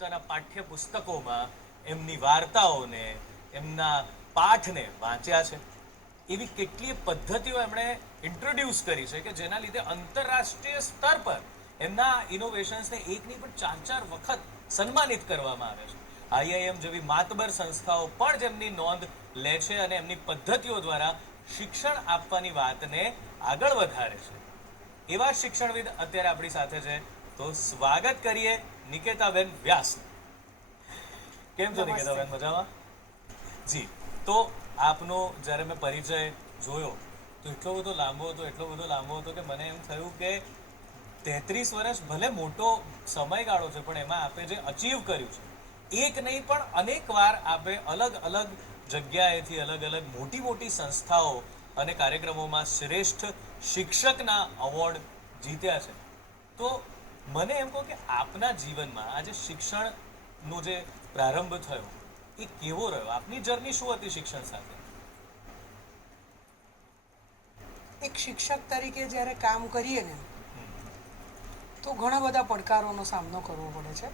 પોતાના પાઠ્ય પુસ્તકોમાં એમની વાર્તાઓને, એમના પાઠને વાંચ્યા છે. એવી કેટલીય પદ્ધતિઓ એમણે ઇન્ટ્રોડ્યુસ કરી છે કે જેના લીધે આંતરરાષ્ટ્રીય સ્તર પર એમના ઇનોવેશન્સને એકની પણ 4-4 વખત સન્માનિત કરવામાં આવે છે. આઈઆઈએમ જેવી માતબર સંસ્થાઓ પણ જેમની નોંધ લે છે અને એમની પદ્ધતિઓ દ્વારા શિક્ષણ આપવાની વાતને આગળ વધારે છે. એવા શિક્ષણવિદ અત્યારે આપણી સાથે છે, તો સ્વાગત કરીએ નિકેતાબેન વ્યાસ. કેમ છો નિકેતાબેન? મજામાં? જી. તો આપનો જ્યારે મેં પરિચય જોયો તો એટલો બધો લાંબો હતો કે મને એમ થયું કે 33 વર્ષ ભલે મોટો સમયગાળો છે, પણ એમાં આપે જે અચીવ કર્યું છે, એક નહીં પણ અનેક વાર આપે અલગ અલગ જગ્યાએથી અલગ અલગ મોટી સંસ્થાઓ અને કાર્યક્રમોમાં શ્રેષ્ઠ શિક્ષકના એવોર્ડ જીત્યા છે. તો મને એમ કહો કે આપના જીવનમાં આજે શિક્ષણનો જે પ્રારંભ થયો એ કેવો રહ્યો? આપની જર્ની શું હતી શિક્ષણ સાથે? એક શિક્ષક તરીકે જ્યારે કામ કરીએ ને તો ઘણા બધા પડકારોનો સામનો કરવો પડે છે.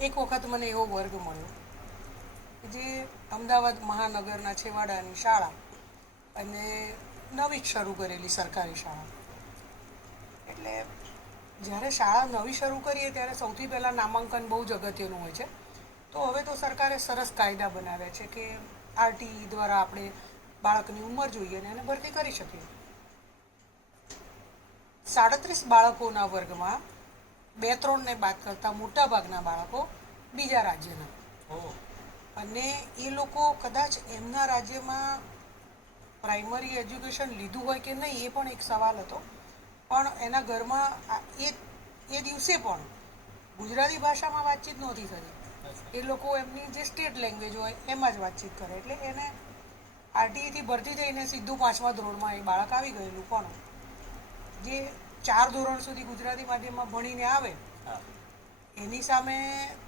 એક વખત મને એવો વર્ગ મળ્યો જે અમદાવાદ મહાનગરના છેવાડાની શાળા અને નવી જ શરૂ કરેલી સરકારી શાળા. એટલે જ્યારે શાળા નવી શરૂ કરીએ ત્યારે સૌથી પહેલાં નામાંકન બહુ જ અગત્યનું હોય છે. તો હવે તો સરકારે સરસ કાયદા બનાવ્યા છે કે આરટીઈ દ્વારા આપણે બાળકની ઉંમર જોઈએ અને એને ભરતી કરી શકીએ. 37 બાળકોના વર્ગમાં 2-3ને બાદ કરતાં મોટાભાગના બાળકો બીજા રાજ્યના. અને એ લોકો કદાચ એમના રાજ્યમાં પ્રાઇમરી એજ્યુકેશન લીધું હોય કે નહીં એ પણ એક સવાલ હતો, પણ એના ઘરમાં એ દિવસે પણ ગુજરાતી ભાષામાં વાતચીત નહોતી થતી. એ લોકો એમની જે સ્ટેટ લેંગ્વેજ હોય એમાં જ વાતચીત કરે. એટલે એને આરટીઈથી ભરતી થઈને સીધું 5મા ધોરણમાં એ બાળક આવી ગયેલું. પણ જે 4 ધોરણ સુધી ગુજરાતી માધ્યમમાં ભણીને આવે એની સામે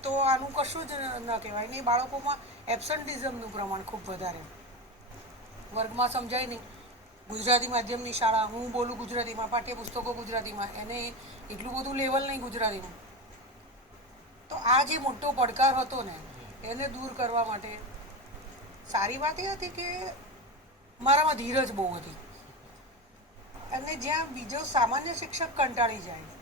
તો આનું કશું જ ન કહેવાય ને. એ બાળકોમાં એબ્સન્ટિઝમનું પ્રમાણ ખૂબ વધારે. વર્ગમાં સમજાય નહીં, ગુજરાતી માધ્યમની શાળા, હું બોલું ગુજરાતીમાં, પાઠ્યપુસ્તકો ગુજરાતીમાં, એને એટલું બધું લેવલ નહીં ગુજરાતીમાં. તો આ જે મોટો પડકાર હતો ને એને દૂર કરવા માટે સારી વાત એ હતી કે મારામાં ધીરજ બહુ હતી. અને જ્યાં બીજો સામાન્ય શિક્ષક કંટાળી જાય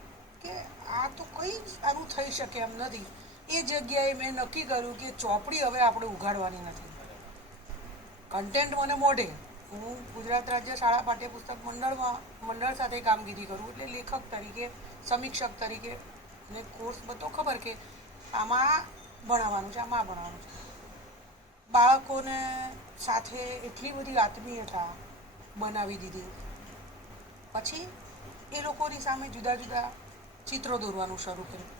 કે આ તો કંઈ જ આનું થઈ શકે એમ નથી, એ જગ્યાએ મેં નક્કી કર્યું કે ચોપડી હવે આપણે ઉઘાડવાની નથી. કન્ટેન્ટ મને મોઢે. હું ગુજરાત રાજ્ય શાળા પાઠ્યપુસ્તક મંડળ સાથે કામગીરી કરું એટલે લેખક તરીકે, સમીક્ષક તરીકે અને કોર્સ બધો ખબર કે આમાં ભણાવવાનું છે, આમાં ભણાવવાનું છે. બાળકોને સાથે એટલી બધી આત્મીયતા બનાવી દીધી. પછી એ લોકોની સામે જુદા જુદા ચિત્રો દોરવાનું શરૂ કર્યું.